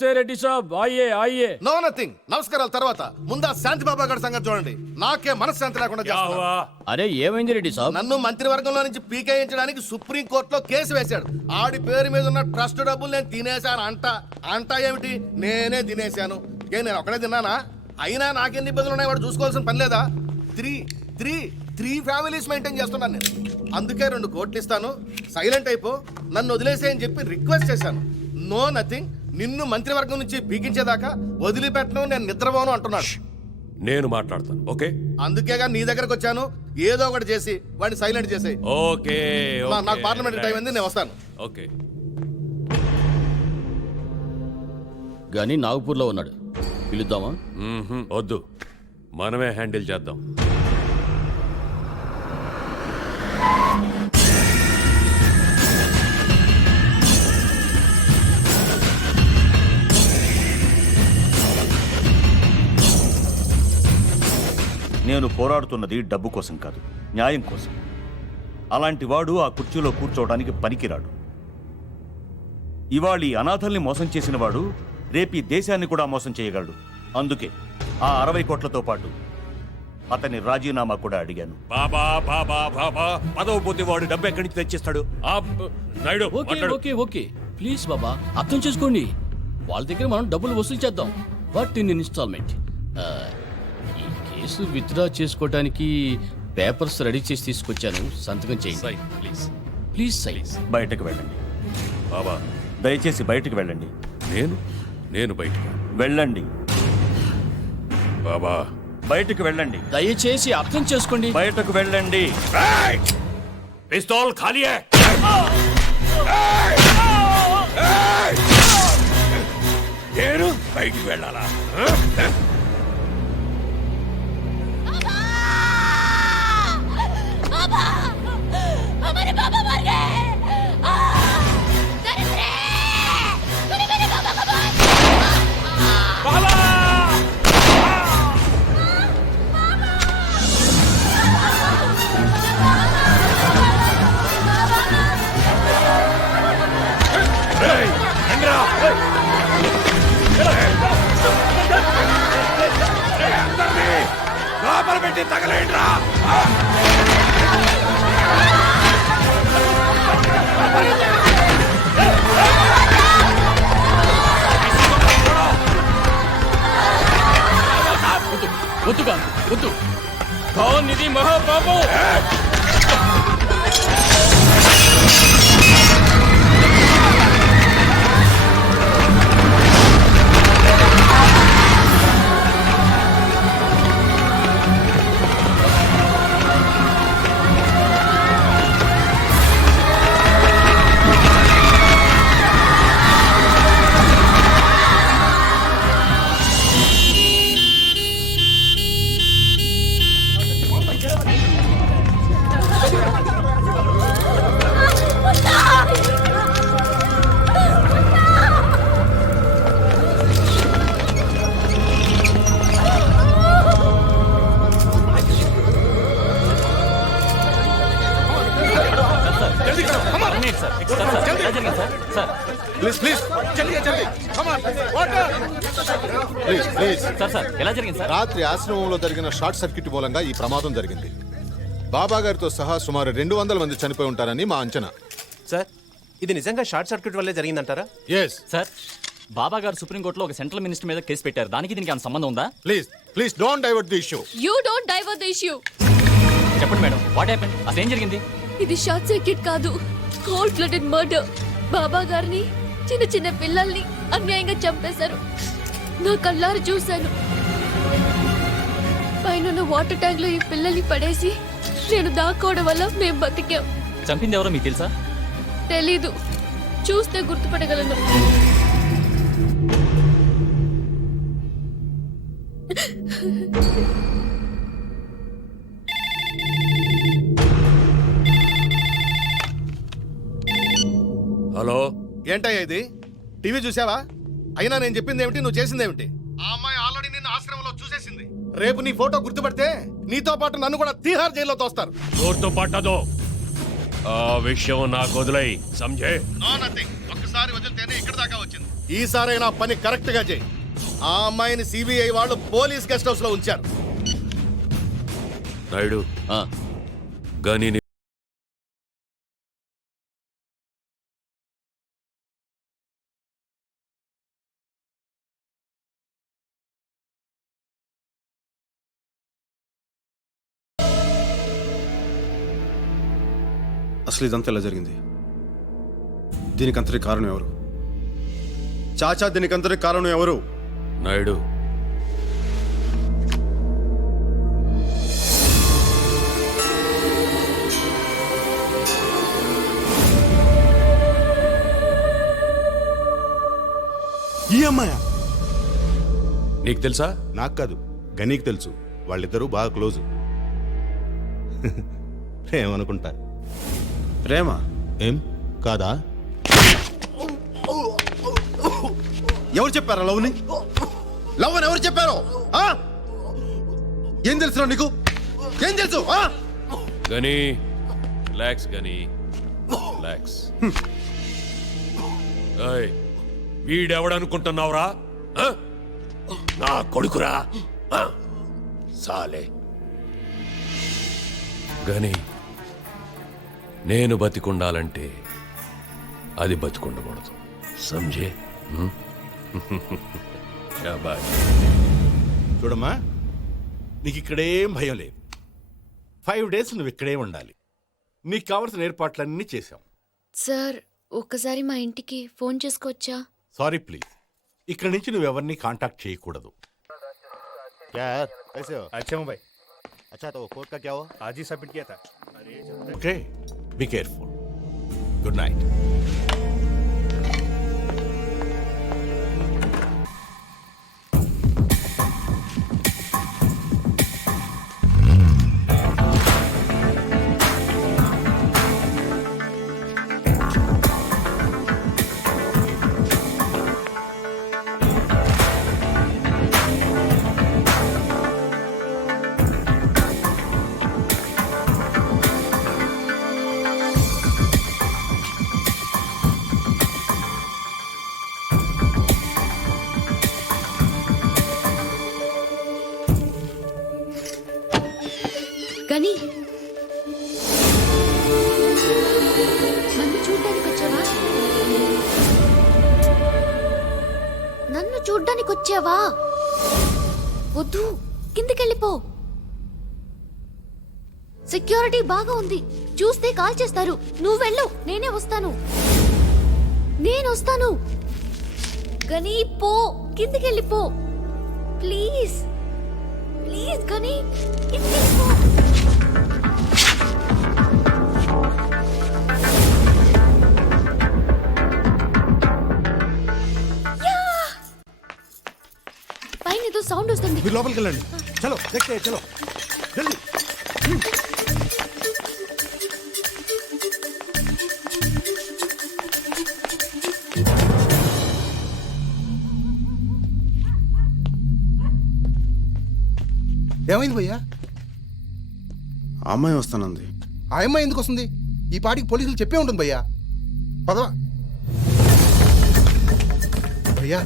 నమస్తే రెడ్డి సాబ్, ఆయ్యే ఆయ్యే. No nothing, నమస్కారాల తర్వాత ముందు ఆ శాంతి బాబా గారి సంగతి చూడండి. నాకే మనశ్శాంతి లేకుండా చేస్తున్నారు. అరే ఏమైంది రెడ్డి సాబ్? నన్ను మంత్రివర్గంలో నుంచి పీకేయించడానికి సుప్రీం కోర్టులో కేసు వేశాడు. ఆడి పేరు మీద ఉన్న ట్రస్ట్ డబ్బులు నేను తినేశాను అంట ఏమిటి, నేనే తినేశాను. నేను ఒకడే తిన్నానా? అయినా నాకెన్ని ఇబ్బందులు ఉన్నాయి వాడు చూసుకోవాల్సిన పని లేదా? త్రీ ఫ్యామిలీస్ మెయింటైన్ చేస్తున్నాను నేను. అందుకే 2 కోట్లు ఇస్తాను, సైలెంట్ అయిపో, నన్ను వదిలేసేయని చెప్పి రిక్వెస్ట్ చేశాను. నో నథింగ్, నిన్ను మంత్రివర్గం నుంచి పీకించేదాకా వదిలిపెట్టను, నేను నిద్రపోను అంటున్నాడు. నేను మాట్లాడతాను, ఓకే? అందుకేగా నీ దగ్గరకు వచ్చాను. ఏదో ఒకటి చేసి వాడిని సైలెంట్ చేసేయి. ఓకే నాకు పార్లమెంట్ టైం అయింది, నేను వస్తాను. ఓకే. గాని నాగపూర్లో ఉన్నాడు, పిలుద్దామా? వద్దు, మనమే హ్యాండిల్ చేద్దాం. నేను పోరాడుతున్నది డబ్బు కోసం కాదు, న్యాయం కోసం. అలాంటి వాడు ఆ కుర్చీలో కూర్చోవడానికి పనికిరాడు. ఇవాళ ఈ అనాథల్ని మోసం చేసిన వాడు రేపు ఈ దేశాన్ని కూడా మోసం చేయగలడు. అందుకే ఆ 60 కోట్లతో పాటు అతని రాజీనామా కూడా అడిగాను. బాబా బాబా బాబా, పదవి పోతే వాడు డబ్బు ఎక్కడి నుంచి తెచ్చిస్తాడు? Naidu okay okay okay, please బాబా అర్థం చేసుకోండి. వాళ్ళ దగ్గర మనం డబ్బులు వసూలు చేద్దాం, బట్ ఇన్ ఇన్స్టాల్మెంట్. ఈ కేసు విత్డ్రా చేసుకోవడానికి పేపర్స్ రెడీ చేసి తీసుకొచ్చాను, సంతకం చేయండి ప్లీజ్. Please sign. బయటకు వెళ్ళండి బాబా, దయచేసి బయటకు వెళ్ళండి. నేను బయటికి వెళ్ళండి బాబా, బయటకు వెళ్ళండి. దయచేసి అర్థం చేసుకోండి. బయటకు వెళ్ళండి. పిస్తోల్ ఖాళీ హై. నేను బయటికి వెళ్ళాలా? లోపల పెట్టి తగలేండ్రా. వద్దుగా వద్దు, ఖాన్ ఇది మహాపాపం. రాత్రి ఆశ్రమంలో జరిగిన షార్ట్ సర్క్యూట్ మూలంగా ఈ ప్రమాదం జరిగింది. బాబా గారితో సహా సుమారు 200 మంది చనిపోయి ఉంటారని మా అంచనా. సార్, ఇది నిజంగా షార్ట్ సర్క్యూట్ వల్లే జరిగిందంటారా? ఎస్ సార్, బాబా గారు సుప్రీంకోర్టులో ఒక సెంట్రల్ మినిస్టర్ మీద కేసు పెట్టారు. దానికి దీనికి ఏమైనా సంబంధం ఉందా? Please don't divert the issue. You don't divert the issue. చెప్పండి మేడం, వాట్ హ్యాపెండ్? అసలు ఏం జరిగింది? ఇది షార్ట్ సర్క్యూట్ కాదు, కోల్డ్ బ్లడెడ్ మర్డర్. బాబా గారిని, చిన్న చిన్న పిల్లల్ని అన్యాయంగా చంపేశారు. నా కళ్ళారు చూశాను. పైన వాటర్ ట్యాంక్ లో ఈ పిల్లల్ని పడేసి నేను దాక్కోవడం వల్ల మేము బతికాం. చంపింది ఎవరో మీకు తెలుసా? తెలీదు, చూస్తే గుర్తుపట్టగలను. హలో, ఏంటయ్యా ఇది? టీవీ చూసావా? అయినా నేను చెప్పింది ఏమిటి, నువ్వు చేసింది ఏమిటి? ఆ అమ్మాయి ఆల్రెడీ నిన్ను ఆశ్రమంలో చూసేసింది. రేపు నీ ఫోటో గుర్తుపడితే నీతో పాటు నన్ను కూడా తీహార్ జైల్లో తోస్తారు. గుర్తుపట్టదు. ఆ విషయం నాకు వదిలేయ్, సంజయ్. No nothing. ఒక్కసారి వదిలితేనే ఇక్కడ దాకా వచ్చింది. ఈసారైనా పని కరెక్ట్ గా చేయి. ఆ అమ్మాయిని సిబిఐ వాళ్ళు పోలీస్ గెస్ట్ హౌస్ లో ఉంచారు. నాయుడు ఆ, గని అసలు ఇదంతా ఎలా జరిగింది? దీనికంతటి కారణం ఎవరు? చాచా, దీనికంతటి కారణం ఎవరు? నాయుడు ఈ అమ్మాయ? నీకు తెలుసా? నాకు కాదు, గనీకి తెలుసు. వాళ్ళిద్దరూ బాగా క్లోజు. ప్రేమనుకుంటా. ప్రేమ ఏం కాదా? ఎవరు చెప్పారా లవ్ని? లవ్ అని ఎవరు చెప్పారు? ఆ? ఏం తెలుసు నీకు? ఏం తెలుసు? ఆ? గని రిలాక్స్, గని రిలాక్స్. ఏయ్, వీడెవడనుకుంటున్నావురా? ఆ? నా కొడుకురా. ఆ? సాలే గని, నేను బతికుండాలంటే అది బతికుండకూడదు. సంజే? శాబాష్. చూడమ్మా, నీకు ఇక్కడేం భయం లేదు. 5 days నువ్వు ఇక్కడే ఉండాలి. నీకు కావలసిన ఏర్పాట్లన్నీ చేశాం. సార్ ఒక్కసారి మా ఇంటికి ఫోన్ చేసుకోవచ్చా? సారీ ప్లీజ్, ఇక్కడి నుంచి నువ్వు ఎవరిని కాంటాక్ట్ చేయకూడదు. Okay, be careful. Good night. గని, నన్ను చూడ్డానికి వచ్చావా? నన్ను చూడ్డానికి వచ్చావా? వద్దు, కిందకెళ్ళిపో. సెక్యూరిటీ బాగా ఉంది, చూస్తే కాల్ చేస్తారు. నువ్వు వెళ్ళు, నేనే వస్తాను. నేను వస్తాను. గని పో, కిందకెళ్ళిపో. ప్లీజ్ ప్లీజ్ గని, కిందకెళ్ళిపో. పైన ఏదో సౌండ్ వస్తుంది. మీరు లోపలికి వెళ్ళండి. చలో देखते हैं, చలో జల్దీ. ఏమైంది భయ్యా? ఆ అమ్మాయి వస్తానంది. ఆ అమ్మాయి ఎందుకు వస్తుంది? ఈ పాటికి పోలీసులు చెప్పే ఉంటుంది భయ్యా. పదవా భయ్యా,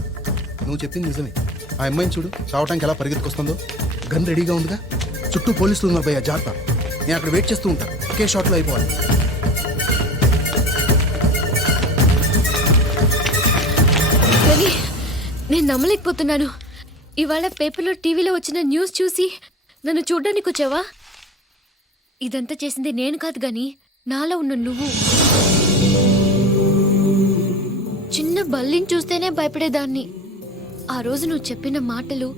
నువ్వు చెప్పింది నిజమే. ఆ అమ్మాయిని చూడు, చావటానికి ఎలా పరిగెత్తుకొస్తుందో. గన్ రెడీగా ఉందిగా. చుట్టూ పోలీసులు ఉన్నారు భయ్యా, జాగ్రత్త. నేను అక్కడ వెయిట్ చేస్తూ ఉంటాను. ఒకే షాట్లో అయిపోవాలి. గని, నేను నమ్మలేకపోతున్నాను. ఇవాళ పేపర్లో టీవీలో వచ్చిన న్యూస్ చూసి నన్ను చూడ్డానికి వచ్చావా? ఇదంతా చేసింది నేను కాదు గాని నాలో ఉన్న నువ్వు. చిన్న బల్లిని చూస్తేనే భయపడేదాన్ని. ఆ రోజు నువ్వు చెప్పిన మాటలు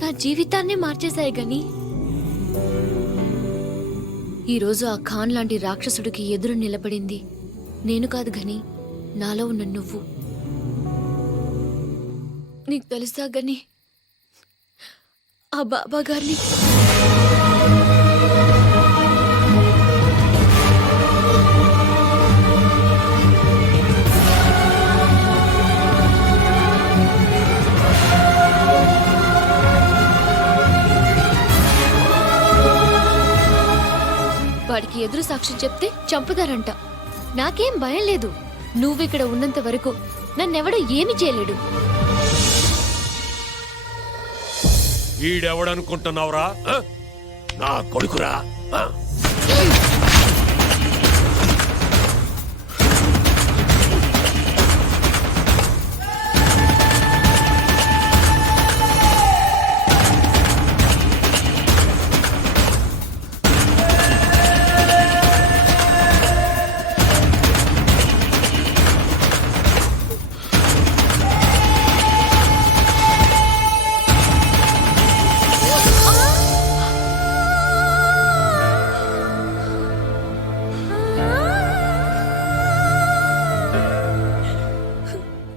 నా జీవితాన్నే మార్చేశాయి గని. ఈరోజు ఆ ఖాన్ లాంటి రాక్షసుడికి ఎదురు నిలబడింది నేను కాదు గని, నాలో ఉన్న నువ్వు. నీకు తెలుసా గని, ఆ బాబా గారిని వాడికి ఎదురు సాక్ష్యం చెప్తే చంపుతారంట. నాకేం భయం లేదు. నువ్విక్కడ ఉన్నంత వరకు నన్నెవడూ ఏమీ చేయలేడు. ఈడెవడనుకుంటున్నావురా? నా కొడుకురా.